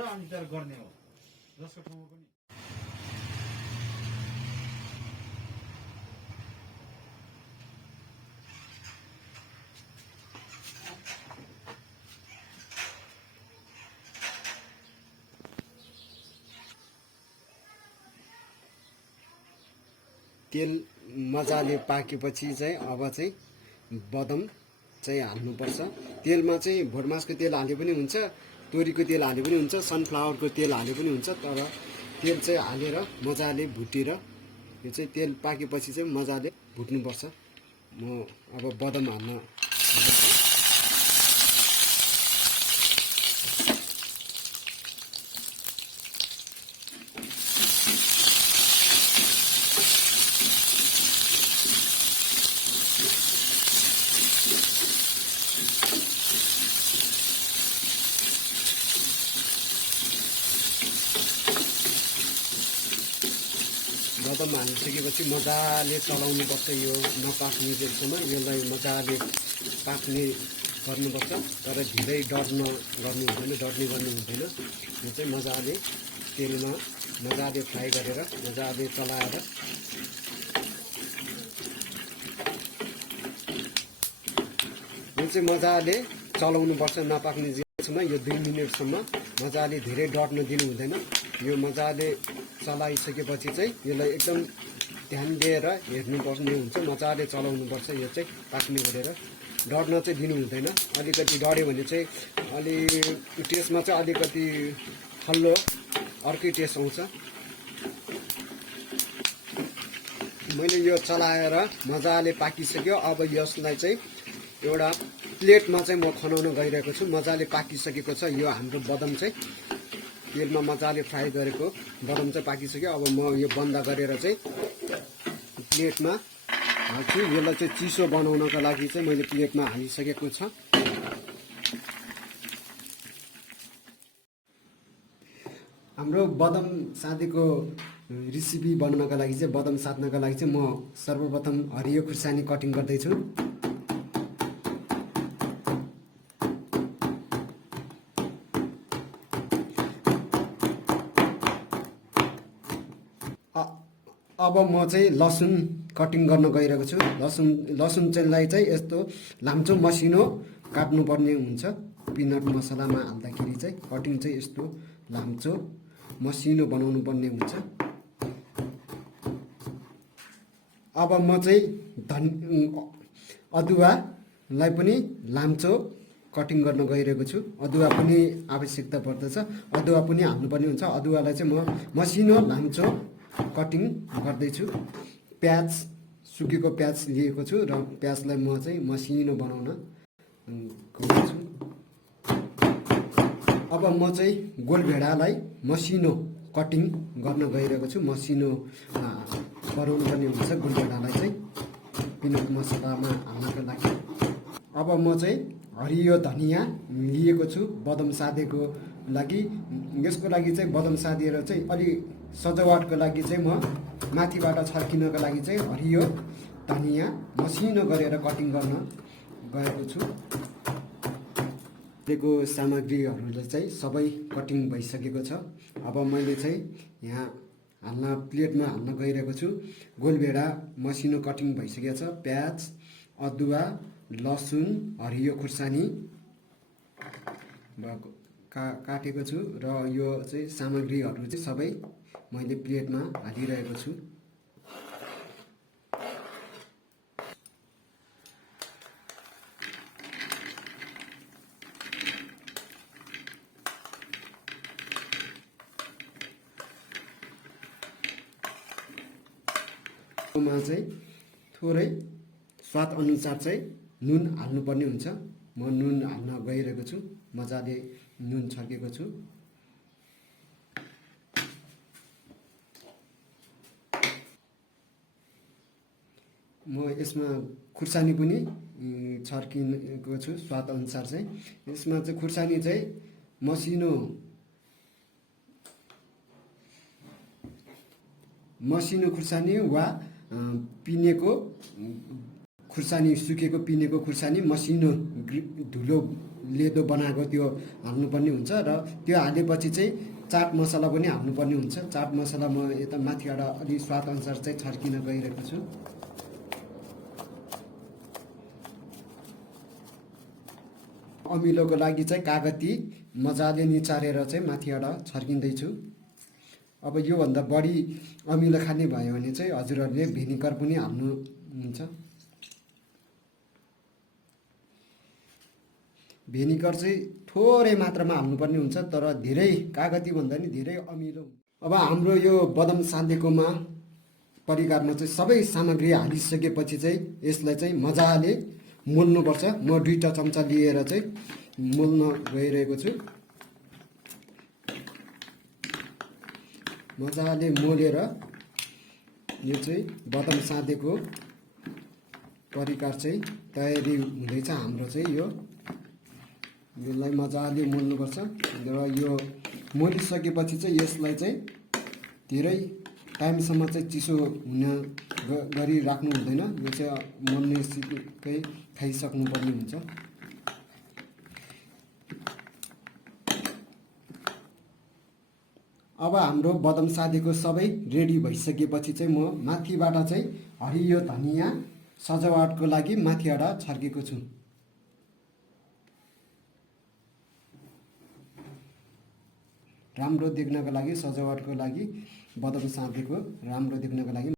अनि त्यसलाई गर्ने हो जसको ठाउँमा पनि तेल मजाले पाकेपछि चाहिँ अब चाहिँ बदम चाहिँ हाल्नुपर्छ। तेलमा चाहिँ भोटमासको तेल हाले पनि हुन्छ, तोरीको तेल हाले पनि हुन्छ, सनफ्लावरको तेल हाले पनि हुन्छ। तर तेल चाहिँ हालेर मजाले भुटेर यो चाहिँ तेल पाकेपछि चाहिँ मजाले भुट्नुपर्छ। म अब बदम हाल्न बदम हालिसकेपछि मजाले चलाउनुपर्छ। यो नपाक्ने जेलसम्म यसलाई मजाले पाक्ने गर्नुपर्छ। तर धेरै डर्ने गर्नु हुँदैन। यो चाहिँ मजाले तेलमा मजाले फ्राई गरेर मजाले चलाएर यो चाहिँ मजाले चलाउनुपर्छ। नपाक्ने जेलसम्म यो 2 मिनटसम्म मजाले धेरै डर्न दिनु हुँदैन। यो मजाले चलाइसकेपछि चाहिँ यसलाई एकदम ध्यान दिएर हेर्नुपर्ने हुन्छ। मजाले चलाउनुपर्छ। यो चाहिँ पाक्ने गरेर डढ्न चाहिँ दिनु हुँदैन। अलिकति डढ्यो भने चाहिँ टेस्टमा चाहिँ अलिकति खल्लो अर्कै टेस्ट आउँछ। मैले यो चलाएर मजाले पाकिसक्यो। अब यसलाई चाहिँ एउटा प्लेटमा चाहिँ म खनाउन गइरहेको छु। मजाले पाकिसकेको छ यो हाम्रो बदम चाहिँ। तेलमा मजाले फ्राई गरेको बदम चाहिँ पाकिसक्यो। अब म यो बन्द गरेर चाहिँ प्लेटमा हाल्छु। यसलाई चाहिँ चिसो बनाउनको लागि चाहिँ मैले प्लेटमा हालिसकेको छ। हाम्रो बदम साँधेको रेसिपी बनाउनका लागि चाहिँ बदम साध्नका लागि चाहिँ म सर्वप्रथम हरियो खुर्सानी कटिङ गर्दैछु। अब म चाहिँ लसुन कटिङ गर्न गइरहेको छु। लसुन चाहिँ यस्तो लाम्चो मसिनो काट्नुपर्ने हुन्छ। पिनट मसलामा हाल्दाखेरि चाहिँ कटिङ चाहिँ यस्तो लाम्चो मसिनो बनाउनु पर्ने हुन्छ। अब म चाहिँ अदुवालाई पनि लाम्चो कटिङ गर्न गइरहेको छु। अदुवा पनि आवश्यकता पर्दछ, अदुवा पनि हाल्नुपर्ने हुन्छ। अदुवालाई चाहिँ म मसिनो लाम्चो कटिङ गर्दैछु। प्याज, सुकेको प्याज लिएको छु र प्याजलाई म चाहिँ मसिनो बनाउन गइरहेछु। अब म चाहिँ गोलभेडालाई मसिनो कटिङ गर्न गइरहेको छु। मसिनो बनाउनु पर्ने हुन्छ गोलभेडालाई चाहिँ पिनट मसलामा हाल्नको लागि। अब म चाहिँ हरियो धनियाँ लिएको छु बदम साँधेको लागि। यसको लागि चाहिँ बदम साँधेर चाहिँ अलि सजावटको लागि चाहिँ म माथिबाट छर्किनको लागि चाहिँ हरियो धनियाँ मसिनो गरेर कटिङ गर्न गएको छु। दिएको सामग्रीहरूले चाहिँ सबै कटिङ भइसकेको छ। अब मैले चाहिँ यहाँ प्लेटमा हाल्न गइरहेको छु। गोलभेडा मसिनो कटिङ भइसकेको छ। प्याज, अदुवा, लसुन, हरियो खुर्सानी काटेको छु र यो चाहिँ सामग्रीहरू चाहिँ सबै मैले प्लेटमा हालिरहेको छु। मा चाहिँ थोरै स्वाद अनुसार चाहिँ नुन हाल्नुपर्ने हुन्छ। म नुन हाल्न गइरहेको छु। मजाले नुन छर्केको छु। म यसमा खुर्सानी पनि छर्किएको छु स्वाद अनुसार चाहिँ। यसमा चाहिँ खुर्सानी चाहिँ मसिनो खुर्सानी वा सुकेको पिनेको खुर्सानी मसिनो धुलो लेदो बनाएको त्यो हाल्नुपर्ने हुन्छ र त्यो हालेपछि चाहिँ चाट मसला पनि हाल्नुपर्ने हुन्छ। चाट मसला म यता माथिबाट अलि स्वाद अनुसार चाहिँ छर्किन गइरहेको छु। अमिलोको लागि चाहिँ कागती मजाले निचारेर चाहिँ माथिबाट छर्किँदैछु। अब योभन्दा बढी अमिलो खाने भयो भने चाहिँ हजुरहरूले भिनेगर पनि हाल्नुहुन्छ। भिनेगर चाहिँ थोरै मात्रामा हाल्नुपर्ने हुन्छ, तर धेरै कागती भन्दा नि धेरै अमिलो। अब हाम्रो यो बदाम साँधेकोमा परिकारमा चाहिँ सबै सामग्री हालिसकेपछि चाहिँ यसलाई चाहिँ मजाले मोल्नुपर्छ। म 2 चम्चा लिएर चाहिँ मोल्न गइरहेको छु। मजाले मोलेर यो चाहिँ बदाम साँधेको परिकार चाहिँ तयारी हुँदैछ हाम्रो चाहिँ यसलाई मजाले मोल्नुपर्छ। र यो मोलिसकेपछि चाहिँ यसलाई चाहिँ धेरै टाइमसम्म चाहिँ चिसो हुन गरी राख्नु हुँदैन। यो चाहिँ मोल्नेसितै खाइसक्नुपर्ने हुन्छ। अब हाम्रो बदाम साँधेको सबै रेडी भइसकेपछि चाहिँ म माथिबाट चाहिँ हरियो धनिया सजावटको लागि माथिबाट छर्केको छु। राम्रो देख्नको लागि, सजावटको लागि, बदाम साँधेको राम्रो देख्नको लागि